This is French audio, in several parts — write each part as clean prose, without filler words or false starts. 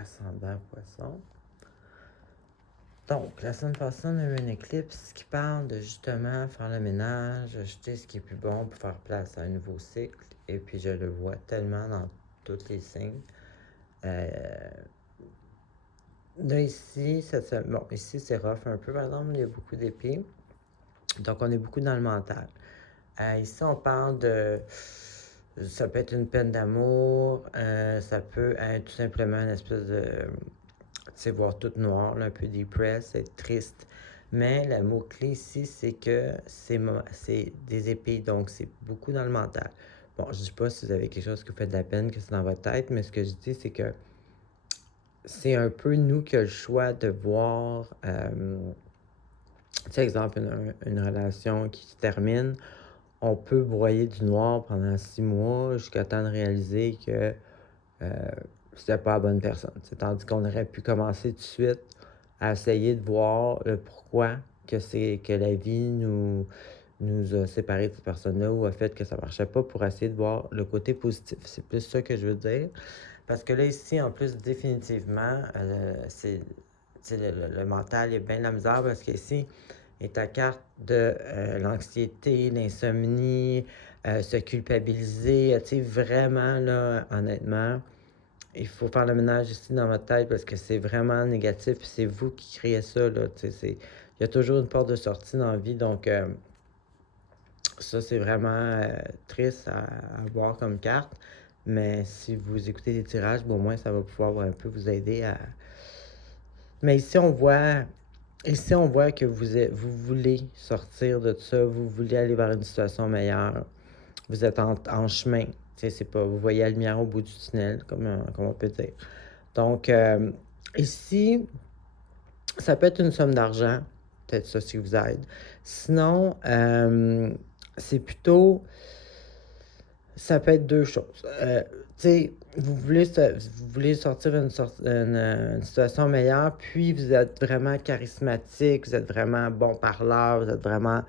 ascendant poisson. Donc, la semaine passée, on a eu une éclipse qui parle de justement faire le ménage, acheter ce qui est plus bon pour faire place à un nouveau cycle. Et puis, je le vois tellement dans tous les signes. Là, ici, ici, c'est rough un peu, par exemple, il y a beaucoup d'épées. Donc, on est beaucoup dans le mental. Ici, on parle de... Ça peut être une peine d'amour, ça peut être tout simplement une espèce de... Tu sais, voir tout noir, là, un peu depressed, être triste. Mais le mot-clé ici, c'est que c'est des épées, donc c'est beaucoup dans le mental. Bon, je dis pas si vous avez quelque chose qui vous fait de la peine, que c'est dans votre tête, mais ce que je dis, c'est que c'est un peu nous qui avons le choix de voir... tu sais, exemple, une relation qui se termine, on peut broyer du noir pendant 6 mois jusqu'à temps de réaliser que c'était pas la bonne personne. Tandis qu'on aurait pu commencer tout de suite à essayer de voir le pourquoi que la vie nous a séparés de cette personne-là ou a fait que ça marchait pas pour essayer de voir le côté positif. C'est plus ça que je veux dire. Parce que là, ici, en plus, définitivement, le mental, il y a bien de la misère parce qu'ici, est ta carte de l'anxiété, l'insomnie, se culpabiliser. Tu sais, vraiment, là, honnêtement, il faut faire le ménage ici dans votre tête parce que c'est vraiment négatif et c'est vous qui créez ça, là. Tu sais, il y a toujours une porte de sortie dans la vie, donc ça, c'est vraiment triste à voir comme carte. Mais si vous écoutez les tirages, bon, au moins, ça va pouvoir un peu vous aider à... Mais ici, on voit que vous voulez sortir de ça, vous voulez aller vers une situation meilleure. Vous êtes en chemin. C'est pas, vous voyez la lumière au bout du tunnel, comme on peut dire. Donc, ici, ça peut être une somme d'argent. Peut-être ça qui vous aide. Sinon, c'est plutôt... Ça peut être deux choses. Tu sais, vous voulez sortir une situation meilleure, puis vous êtes vraiment charismatique, vous êtes vraiment bon parleur, vous êtes vraiment... Tu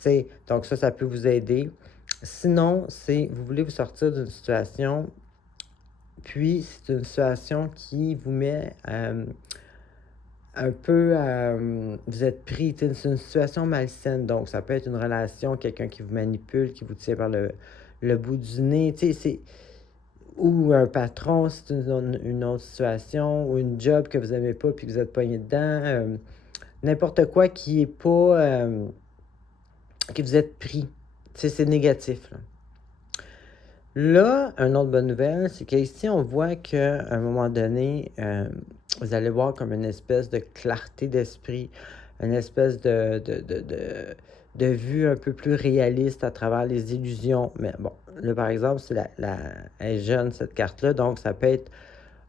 sais, donc ça peut vous aider. Sinon, vous voulez vous sortir d'une situation, puis c'est une situation qui vous met un peu... vous êtes pris, c'est une situation malsaine, donc ça peut être une relation, quelqu'un qui vous manipule, qui vous tient par le bout du nez, tu sais, ou un patron, c'est une autre situation, ou une job que vous n'aimez pas puis que vous êtes pogné dedans, n'importe quoi qui est pas... que vous êtes pris. Tu sais, c'est négatif, là. Là, une autre bonne nouvelle, c'est qu'ici, on voit qu'à un moment donné, vous allez voir comme une espèce de clarté d'esprit, une espèce de vue un peu plus réaliste à travers les illusions. Mais bon, là, par exemple, elle est jeune, cette carte-là, donc ça peut être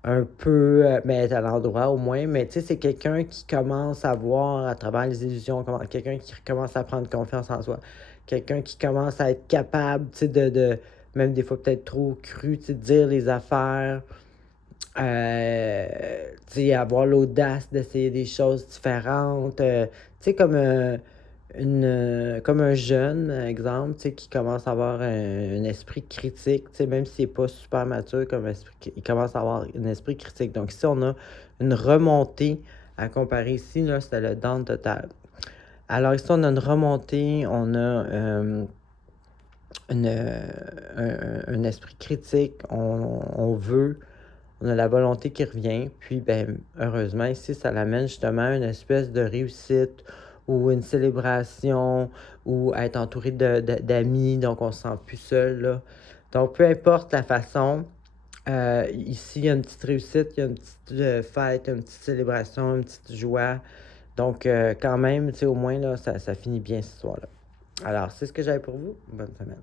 un peu, mais être à l'endroit au moins, mais tu sais, c'est quelqu'un qui commence à voir à travers les illusions, quelqu'un qui commence à prendre confiance en soi, quelqu'un qui commence à être capable, tu sais, même des fois peut-être trop cru, tu sais, de dire les affaires, tu sais, avoir l'audace d'essayer des choses différentes, tu sais, comme un jeune, exemple, tu sais, qui commence à avoir un esprit critique, tu sais, même s'il n'est pas super mature comme esprit, il commence à avoir un esprit critique. Donc ici, on a une remontée à comparer ici, là, c'était le down total. Alors ici, on a une remontée, on a un esprit critique, on veut, on a la volonté qui revient, puis ben heureusement ici, ça l'amène justement à une espèce de réussite ou une célébration ou être entouré d'amis, donc on se sent plus seul, là. Donc peu importe la façon, ici il y a une petite réussite, il y a une petite fête, une petite célébration, une petite joie. Donc quand même, tu sais, au moins là, ça finit bien cette histoire-là. Alors, c'est ce que j'avais pour vous. Bonne semaine.